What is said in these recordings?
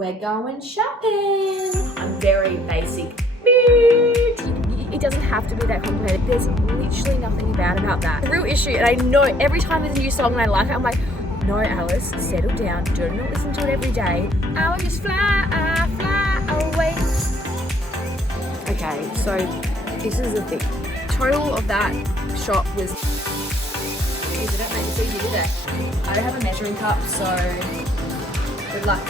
we're going shopping. I'm very basic. It doesn't have to be that complicated. There's literally nothing bad about that. The real issue, and I know every time there's a new song and I like it, I'm like, no, Alice, settle down. Do not listen to it every day. I will just fly away. Okay, so this is the thing. Total of that shop was... Jeez, I don't make this easy, do they? I don't have a measuring cup, so good luck.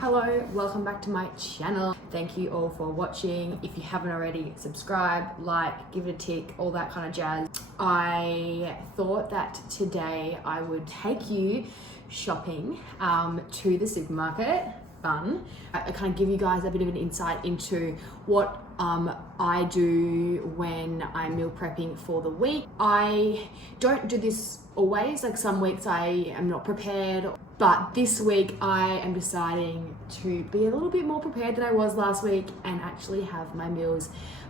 Hello, welcome back to my channel. Thank you all for watching. If you haven't already, subscribe, like, give it a tick, all that kind of jazz. I thought that today I would take you shopping to the supermarket. Fun. I kind of give you guys a bit of an insight into what I do when I'm meal prepping for the week. I don't do this always, like some weeks I am not prepared, but this week I am deciding to be a little bit more prepared than I was last week and actually have my meals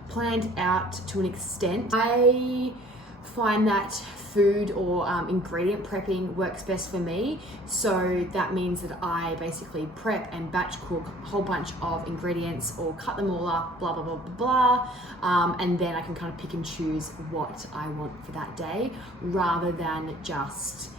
planned out to an extent. I find that food or ingredient prepping works best for me. So that means that I basically prep and batch cook a whole bunch of ingredients or cut them all up, blah, blah, blah, blah, blah. And then I can kind of pick and choose what I want for that day rather than just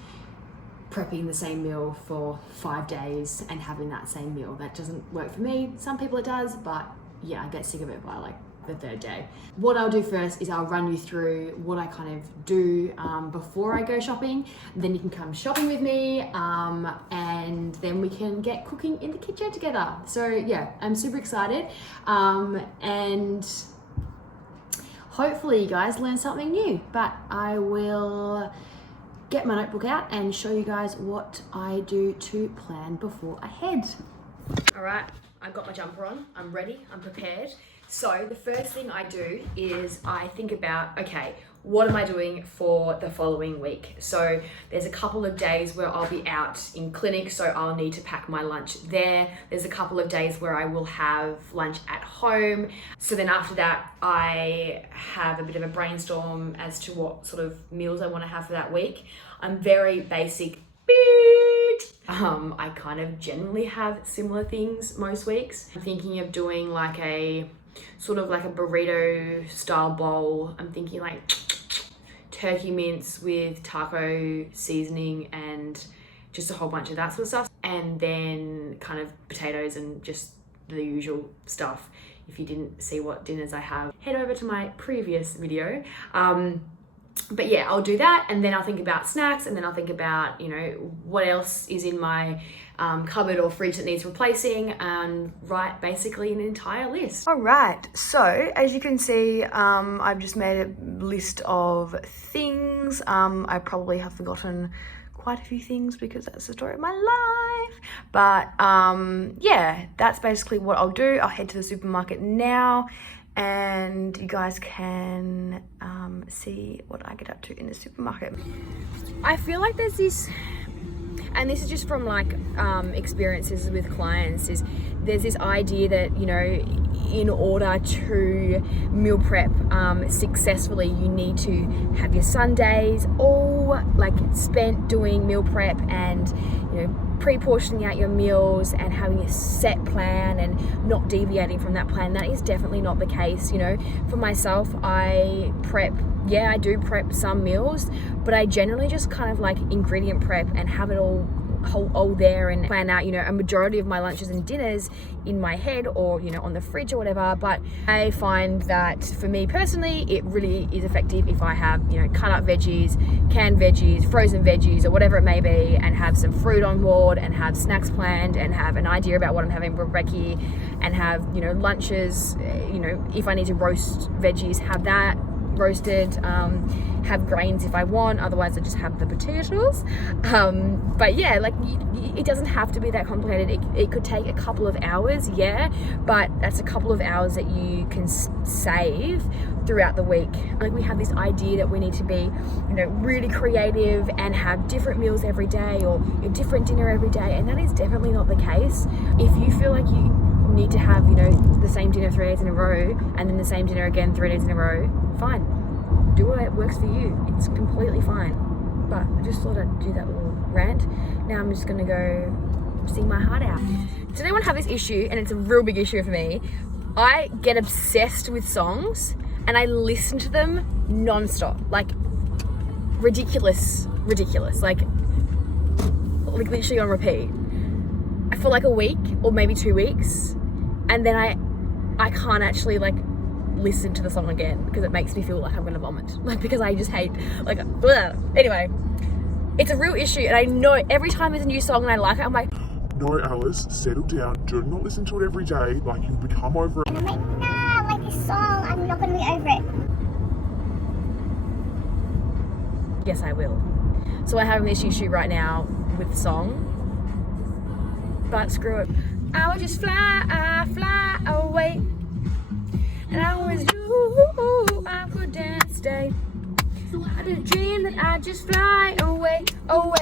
prepping the same meal for 5 days and having that same meal. That doesn't work for me. Some people it does, but yeah, I get sick of it by like the third day. What I'll do first is I'll run you through what I kind of do before I go shopping. Then you can come shopping with me and then we can get cooking in the kitchen together. So yeah, I'm super excited and hopefully you guys learn something new, but I will get my notebook out and show you guys what I do to plan before I head. All right, I've got my jumper on, I'm ready, I'm prepared. So the first thing I do is I think about, okay, what am I doing for the following week? So there's a couple of days where I'll be out in clinic, so I'll need to pack my lunch there. There's a couple of days where I will have lunch at home. So then after that, I have a bit of a brainstorm as to what sort of meals I want to have for that week. I'm very basic. I kind of generally have similar things most weeks. I'm thinking of doing like a sort of like a burrito style bowl. I'm thinking like turkey mince with taco seasoning and just a whole bunch of that sort of stuff. And then kind of potatoes and just the usual stuff. If you didn't see what dinners I have, head over to my previous video. But yeah, I'll do that, and then I'll think about snacks, and then I'll think about, you know, what else is in my cupboard or fridge that needs replacing, and write basically an entire list. All right, so as you can see, I've just made a list of things. I probably have forgotten quite a few things because that's the story of my life. But yeah, that's basically what I'll do. I'll head to the supermarket now, and you guys can see what I get up to in the supermarket. I feel like there's this, and this is just from like experiences with clients, is there's this idea that, you know, in order to meal prep successfully, you need to have your Sundays all like spent doing meal prep and, you know, pre-portioning out your meals and having a set plan and not deviating from that plan. That is definitely not the case. You know, for myself, I prep, yeah, I do prep some meals, but I generally just kind of like ingredient prep and have it all there and plan out, you know, a majority of my lunches and dinners in my head or, you know, on the fridge or whatever. But I find that for me personally, it really is effective if I have, you know, cut up veggies, canned veggies, frozen veggies, or whatever it may be, and have some fruit on board and have snacks planned and have an idea about what I'm having for brekkie and have, you know, lunches, you know, if I need to roast veggies, have that roasted, have grains if I want, otherwise I just have the potatoes. But yeah, like it doesn't have to be that complicated. It could take a couple of hours, yeah, but that's a couple of hours that you can save throughout the week. Like we have this idea that we need to be, you know, really creative and have different meals every day or a different dinner every day, and that is definitely not the case. If you feel like you need to have, you know, the same dinner 3 days in a row and then the same dinner again 3 days in a row, fine, do what works for you. It's completely fine. But I just thought I'd do that little rant. Now I'm just gonna go sing my heart out. Does anyone have this issue? And it's a real big issue for me. I get obsessed with songs and I listen to them non-stop, like ridiculous, like literally on repeat for like a week or maybe 2 weeks, and then I can't actually like listen to the song again because it makes me feel like I'm gonna vomit, like because I just hate like anyway, it's a real issue. And I know every time there's a new song and I like it, I'm like, no, Alice, settle down. Do not listen to it every day. Like, you'll become over it. And I'm like, nah, I like this song. I'm not going to be over it. yes, I will. So I'm having this issue right now with the song, but screw it. I would just fly away, and I was you, I couldn't stay. I had a dream that I'd just fly away, oh.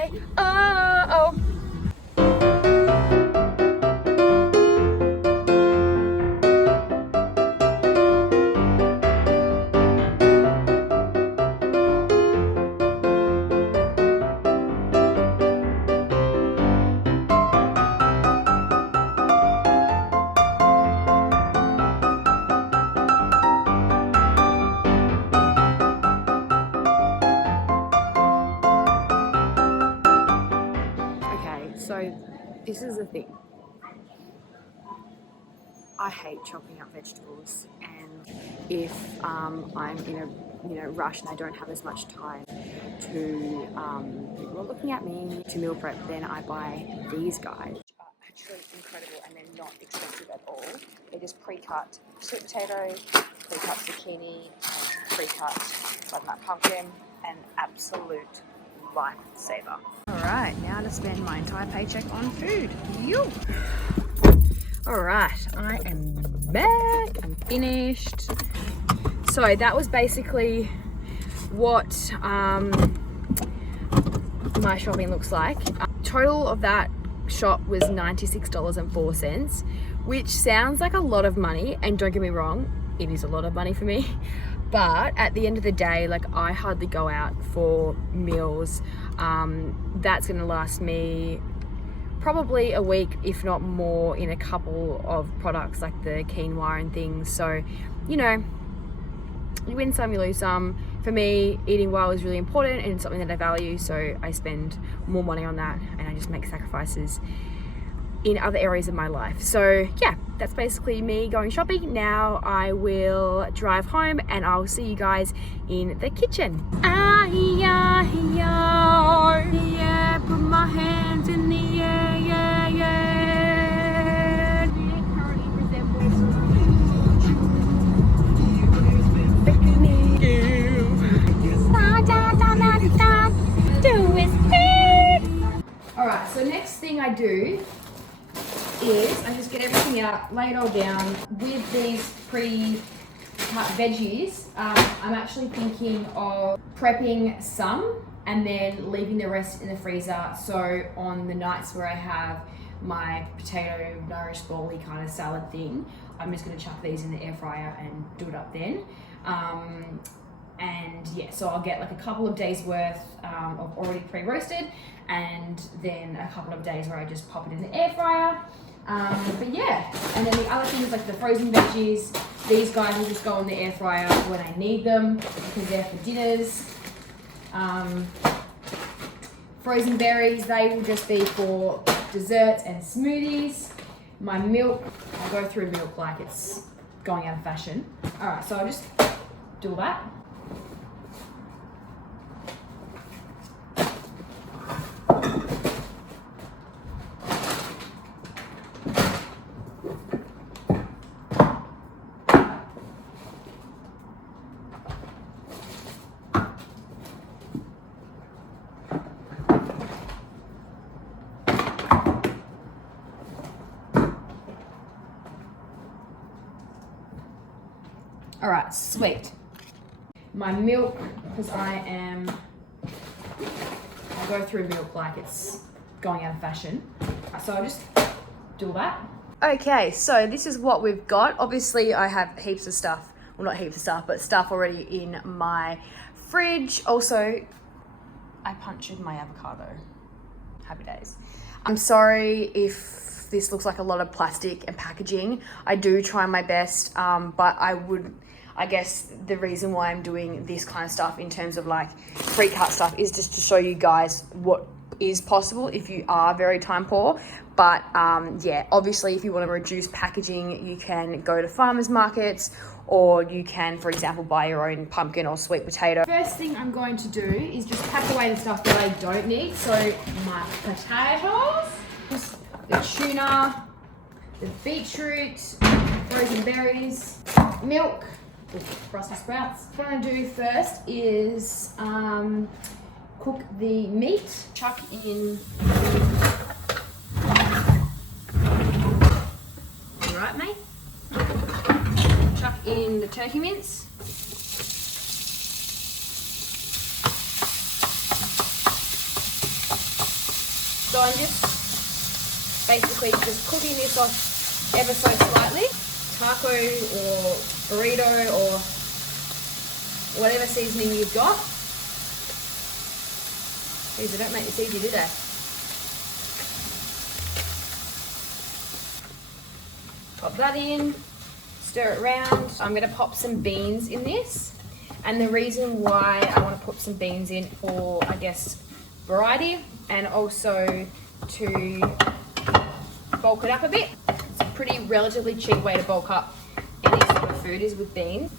So this is the thing. I hate chopping up vegetables, and if I'm in a rush and I don't have as much time to people are looking at me to meal prep, then I buy these guys, which are actually incredible and they're not expensive at all. They're just pre-cut sweet potato, pre-cut zucchini, and pre-cut butternut pumpkin, an absolute lifesaver. Alright, now to spend my entire paycheck on food. You. Alright, I am back. I'm finished. So that was basically what my shopping looks like. Total of that shop was $96.04, which sounds like a lot of money, and don't get me wrong, it is a lot of money for me. But at the end of the day, like, I hardly go out for meals. That's gonna last me probably a week, if not more, in a couple of products like the quinoa and things. So, you know, you win some, you lose some. For me, eating well is really important and something that I value, so I spend more money on that, and I just make sacrifices in other areas of my life. So yeah, that's basically me going shopping. Now I will drive home and I'll see you guys in the kitchen. Yeah, put my hands in the air, yeah. Currently resembles Alright, so next thing I do is I just get everything out, lay it all down. With these pre-cut veggies, I'm actually thinking of prepping some and then leaving the rest in the freezer. So on the nights where I have my potato nourished ball-y kind of salad thing, I'm just going to chuck these in the air fryer and do it up then. And yeah, so I'll get like a couple of days worth of already pre-roasted, and then a couple of days where I just pop it in the air fryer. But yeah, and then the other thing is like the frozen veggies. These guys will just go in the air fryer when I need them because they're for dinners. Frozen berries, they will just be for desserts and smoothies. My milk, I'll go through milk like it's going out of fashion. All right, so I'll just do all that. All right, sweet. My milk, because I'll go through milk like it's going out of fashion. So I'll just do all that. Okay, so this is what we've got. Obviously I have heaps of stuff, well not heaps of stuff, but stuff already in my fridge. Also, I punctured my avocado. Happy days. I'm sorry if this looks like a lot of plastic and packaging. I do try my best, but I guess the reason why I'm doing this kind of stuff in terms of like pre-cut stuff is just to show you guys what is possible if you are very time poor. But yeah, obviously if you want to reduce packaging, you can go to farmers markets, or you can, for example, buy your own pumpkin or sweet potato. First thing I'm going to do is just pack away the stuff that I don't need. So my potatoes, the tuna, the beetroot, frozen berries, milk, Brussels sprouts. What I'm going to do first is cook the meat. Chuck in. All right, mate. Chuck in the turkey mince. So I'm just basically just cooking this off ever so slightly. Taco or burrito or whatever seasoning you've got. Geez, they don't make this easy, do they? Pop that in, stir it around. I'm gonna pop some beans in this. And the reason why I wanna put some beans in for, I guess, variety, and also to bulk it up a bit. It's a pretty relatively cheap way to bulk up any sort of food is with beans.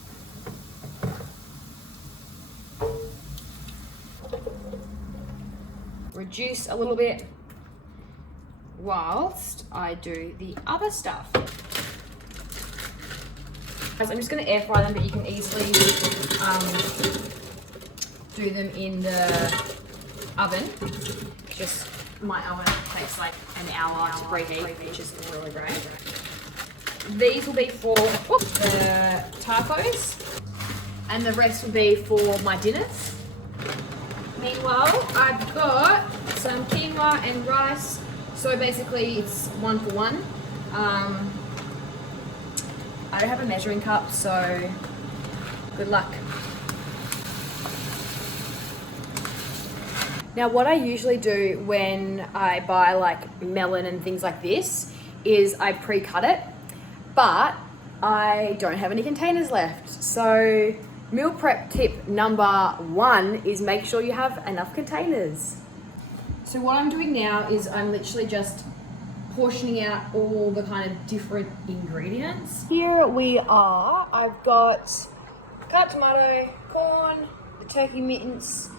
Reduce a little bit whilst I do the other stuff. I'm just going to air fry them, but you can easily do them in the oven. Just my oven takes like an hour to preheat, which is really great. These will be for the tacos, and the rest will be for my dinners. Meanwhile, I've got some quinoa and rice, so basically it's 1 for 1. I don't have a measuring cup, so good luck. Now, what I usually do when I buy like melon and things like this is I pre-cut it, but I don't have any containers left. So meal prep tip number 1 is make sure you have enough containers. So what I'm doing now is I'm literally just portioning out all the kind of different ingredients. Here we are. I've got cut tomato, corn, the turkey mince,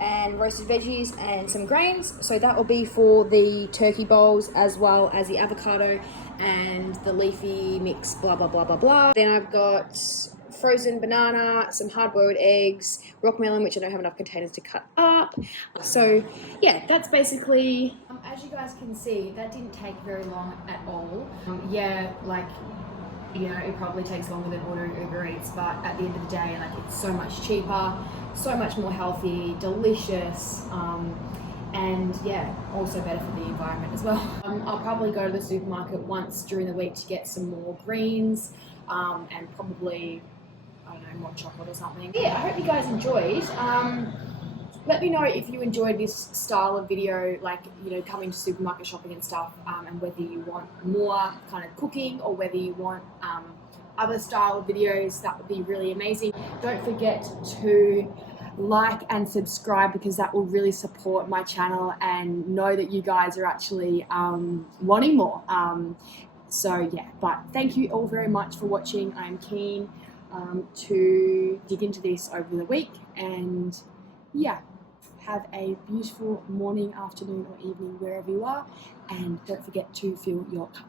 and roasted veggies and some grains. So that will be for the turkey bowls, as well as the avocado and the leafy mix, blah, blah, blah, blah, blah. Then I've got frozen banana, some hard-boiled eggs, rock melon, which I don't have enough containers to cut up. So yeah, that's basically, as you guys can see, that didn't take very long at all. Yeah, like, you know, it probably takes longer than ordering Uber Eats, but at the end of the day, like, it's so much cheaper, so much more healthy, delicious, and yeah, also better for the environment as well. I'll probably go to the supermarket once during the week to get some more greens, and probably, I don't know, more chocolate or something. Yeah, I hope you guys enjoyed. Let me know if you enjoyed this style of video, like, you know, coming to supermarket shopping and stuff, and whether you want more kind of cooking or whether you want other style of videos. That would be really amazing. Don't forget to like and subscribe, because that will really support my channel and know that you guys are actually wanting more. So yeah, but thank you all very much for watching. I'm keen to dig into this over the week, and yeah, have a beautiful morning, afternoon or evening wherever you are, and don't forget to fill your cup.